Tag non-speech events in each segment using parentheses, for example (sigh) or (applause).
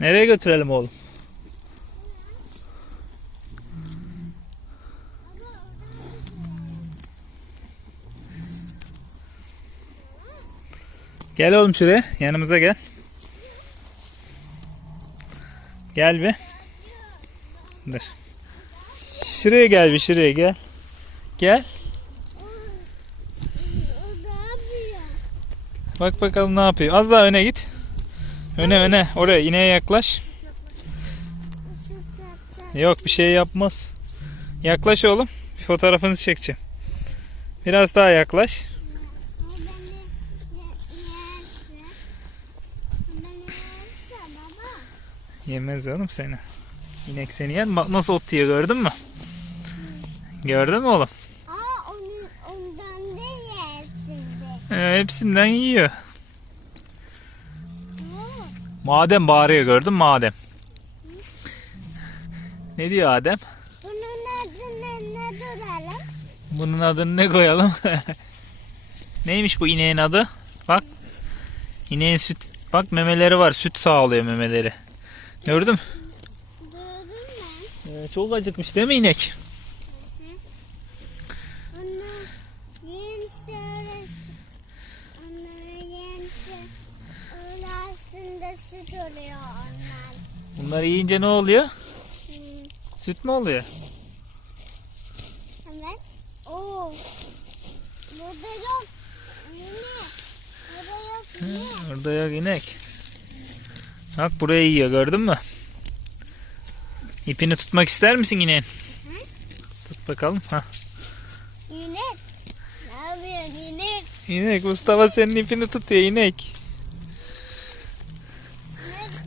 Nereye götürelim oğlum? Gel oğlum şuraya. Yanımıza gel. Gel bir. Dur. Şuraya gel bir şuraya gel. Gel. Bak bakalım ne yapıyor. Az daha öne git. Öne öne. Oraya ineğe yaklaş. Yok bir şey yapmaz. Yaklaş oğlum. Bir fotoğrafınızı çekeceğim. Biraz daha yaklaş. Yemez oğlum seni. İnek seni yer. Bak nasıl ot yiyor gördün mü? Gördün mü oğlum? Aa ondan da yersin de. Ee, hepsinden yiyor. Madem bağırıyor gördün mü Adem? Ne diyor Adem? Bunun adı ne, duralım? Bunun adını ne koyalım? (laughs) Neymiş bu ineğin adı? Bak. İneğin süt. Bak memeleri var. Süt sağlıyor memeleri. Gördün mü? Duydun mu? Ee, çok acıkmış değil mi inek? Onu yenisi öyle Onları yenisi öyle aslında süt oluyor onlar. Bunları yiyince ne oluyor? Hmm, Süt mü oluyor? evet. Oo. Burada yok. Yine. Burada yok. Yine. Orada yok inek. Bak burayı yiyor gördün mü? İpini tutmak ister misin ineğin? Tut bakalım. Hah. Yine. Ne yapıyorsun yine? İnek Mustafa senin ipini tutuyor inek.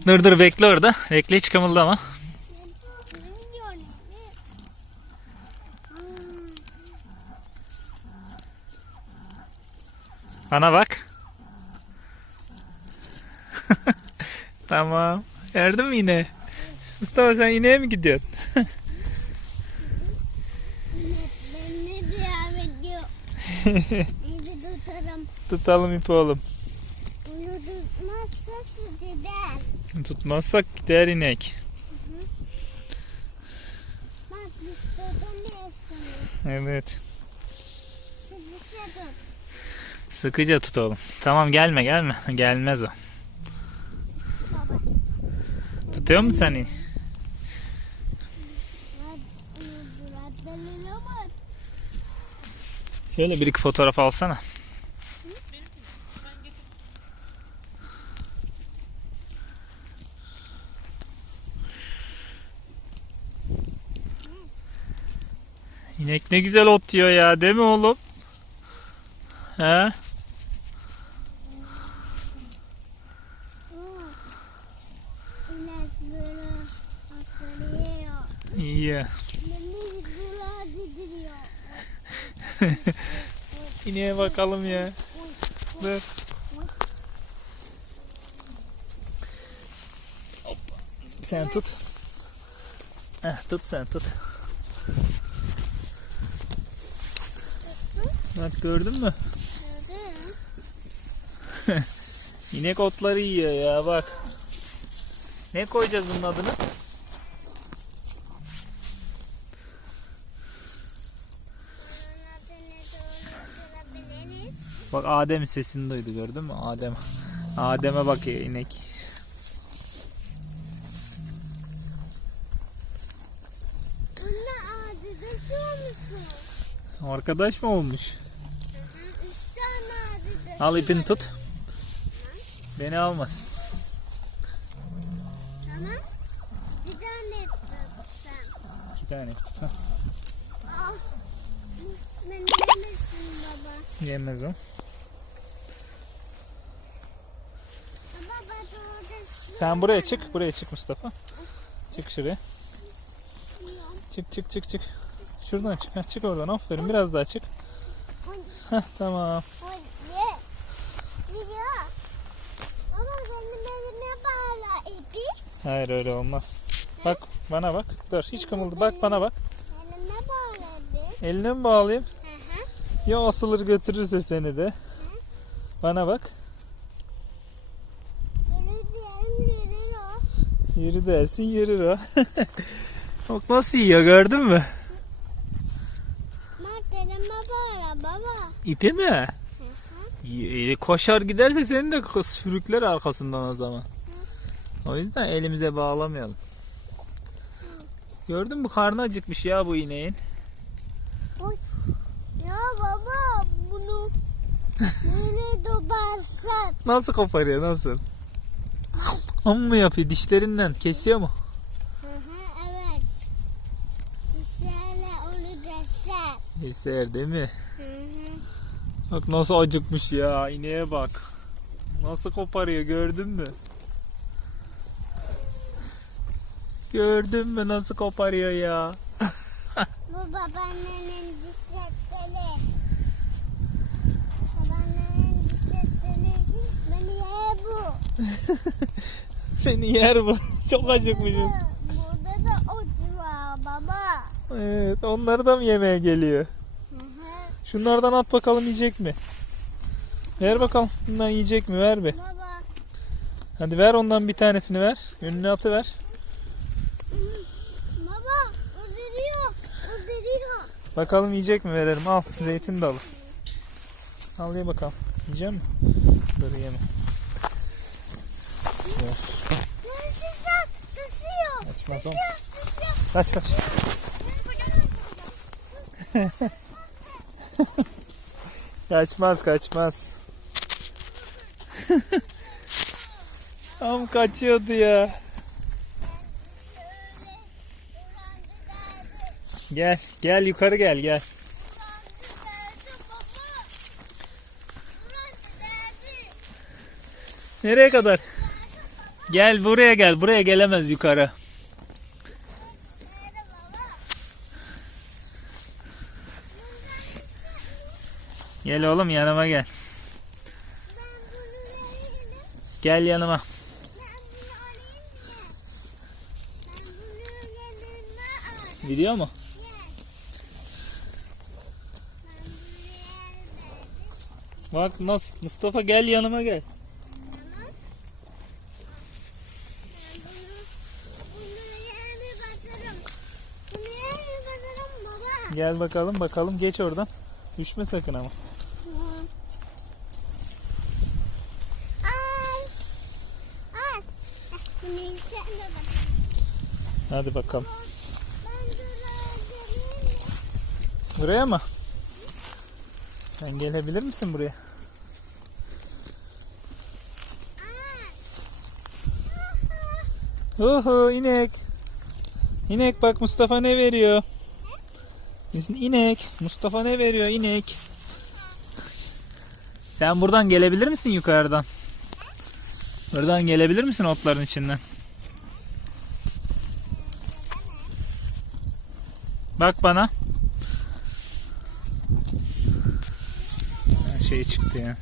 Dur dur bekle orada. Bekle hiç kımıldama. Bana bak. (laughs) tamam. Gördün mü ineği? Mustafa sen ineğe mi gidiyorsun? (laughs) (laughs) Ben ne tutarım. Tutalım ipi oğlum. Bunu tutmazsa süt eder. Tutmazsak gider inek. Evet. Sıkıca tut oğlum. Tamam gelme gelme. Gelmez o. Tutuyor musun sen? iyi? Hadi onu bırakalım ama. Şöyle bir iki fotoğraf alsana. İnek ne güzel ot yiyor ya değil mi oğlum? He? Gidiyor. (laughs) İneğe bakalım ya. Dur. Sen tut. Heh, tut sen tut. Bak gördün mü? (laughs) Gördün? İnek otları yiyor ya bak. Ne koyacağız bunun adını? Bak Adem sesini duydu gördün mü? Adem. Adem'e bakıyor inek. Anne adidesi olmuşsun. Arkadaş mı olmuş? Al ipini tut. Beni almasın. Tamam. Bir tane sen. İki tane tut. ha. Ah. Ben yemesin baba. Yemez o. Sen buraya çık. Buraya çık Mustafa. Çık şuraya. Çık çık çık çık. Şuradan çık. Ha, çık oradan. Aferin. Biraz daha çık. Heh, tamam. Ye. Biliyor. Baba benim elime bağla ipi. Hayır öyle olmaz. Bak bana bak. Dur hiç kımıldı. Bak bana bak. Elime bağla ipi. Eline mi bağlayayım? Hı hı. Ya asılır götürürse seni de. Bana bak. Yürü dersin yürür o. (laughs) Bak nasıl yiyor gördün mü? İpi mi? Y- Koşar giderse seni de sürükler arkasından o zaman. O yüzden elimize bağlamayalım. Gördün mü karnı acıkmış ya bu ineğin. Ya baba bunu böyle (laughs) dobarsan. Nasıl koparıyor nasıl? Ham mı yapıyor dişlerinden kesiyor mu? Hı hı evet. Şöyle onu desen. Keser değil mi? Hı hı. Bak nasıl acıkmış ya ineğe bak. Nasıl koparıyor gördün mü? Gördün mü nasıl koparıyor ya? (laughs) Bu babaannenin dişletleri. Babaannenin dişletleri. Beni ye bu. (laughs) Seni yer bu. (laughs) Çok acıkmışsın. Burada, da ocu var baba. Evet onları da mı yemeye geliyor? Şunlardan at bakalım yiyecek mi? Ver bakalım bundan yiyecek mi ver bir. Baba. Hadi ver ondan bir tanesini ver. Önüne atı ver. Bakalım yiyecek mi verelim. Al zeytin de al. Ye bakalım. Yiyecek mi? Dur yeme. Ver. Açmaz. Taşıyor. Kaç kaç. (laughs) Kaçmaz kaçmaz. (laughs) Tam kaçıyordu ya. Gel gel yukarı gel gel. Nereye kadar? Gel buraya gel. Buraya gelemez yukarı. Gel oğlum yanıma gel. Gel yanıma. Video mu? Bak nasıl? Mustafa gel yanıma gel. Gel bakalım bakalım geç oradan. Düşme sakın ama. Hadi bakalım. Buraya mı? Sen gelebilir misin buraya? Oho inek. İnek bak Mustafa ne veriyor? İnek. Mustafa ne veriyor inek? Sen buradan gelebilir misin yukarıdan? Buradan gelebilir misin otların içinden? Bak bana. Şey çıktı ya.